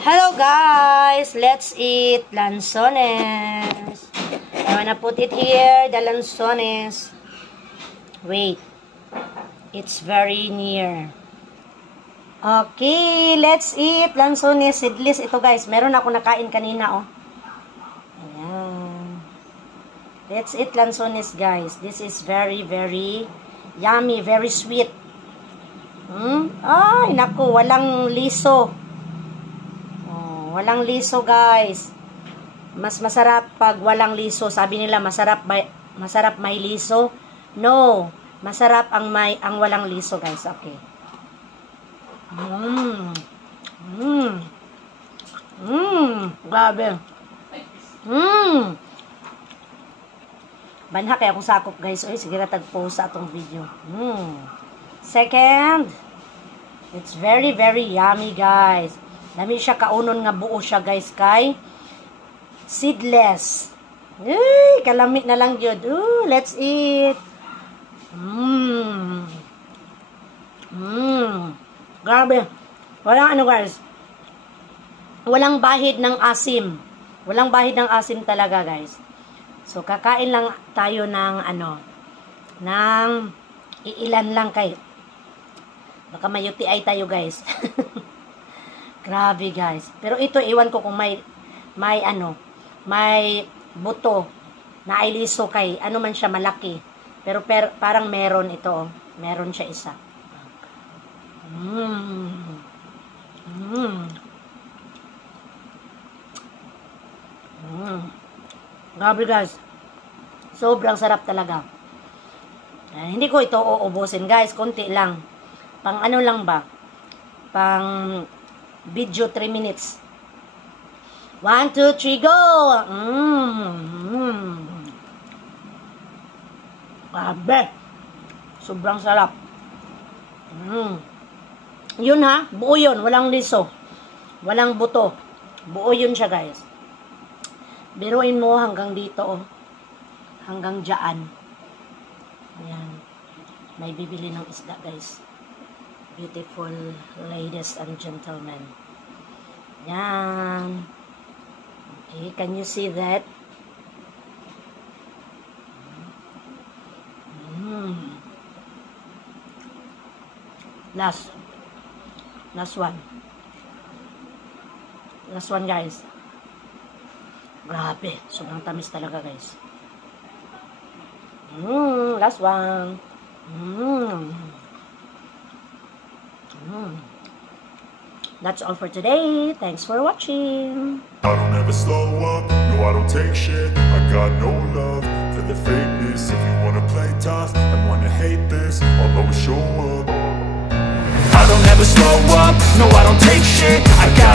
Hello guys, let's eat lanzones. I wanna put it here, the lanzones. Wait, it's very near. Okay, let's eat lanzones seedless. Ito guys, meron ako nakain kanina oh. Ayan. Let's eat lanzones guys. This is very yummy, very sweet. Ay, naku, walang liso. Walang liso guys. Mas masarap pag walang liso. Sabi nila masarap may liso. No, masarap ang walang liso guys. Okay. Grabe. Banha kaya akong sakop guys. Oy, sige ra tagpo sa atong video. Second, it's very yummy guys. Dami siya kaunon nga buo siya guys kay seedless. Ay, kalamit na lang yun. Let's eat. Grabe. Walang ano guys. Walang bahid ng asim. Walang bahid ng asim talaga guys. So kakain lang tayo ng ano, ng iilan lang kay. Baka may UTI tayo guys. Grabe guys. Pero ito iwan ko kung may buto na ay liso kay ano man siya malaki. Pero parang meron ito oh. Meron siya isa. Grabe guys. Sobrang sarap talaga. Hindi ko ito uubusin guys. Konti lang. Pang ano lang ba? Pang video 3 minutes. 1, 2, 3, go! Grabe. Sobrang sarap. Yun ha. Buo yun. Walang liso. Walang buto. Buo yun siya guys. Biruin mo hanggang dito oh. Hanggang dyan. Ayan. May bibili ng isda guys. Beautiful ladies and gentlemen. Yan. Okay, can you see that? Last one. Last one guys. Grabe. Sobrang tamis talaga guys. Last one. That's all for today. Thanks for watching. I don't ever slow up, no I don't take shit. I got no love for the fakeness. If you wanna play tough and wanna hate this, I'll always show up. I don't ever slow up, no I don't take shit. I got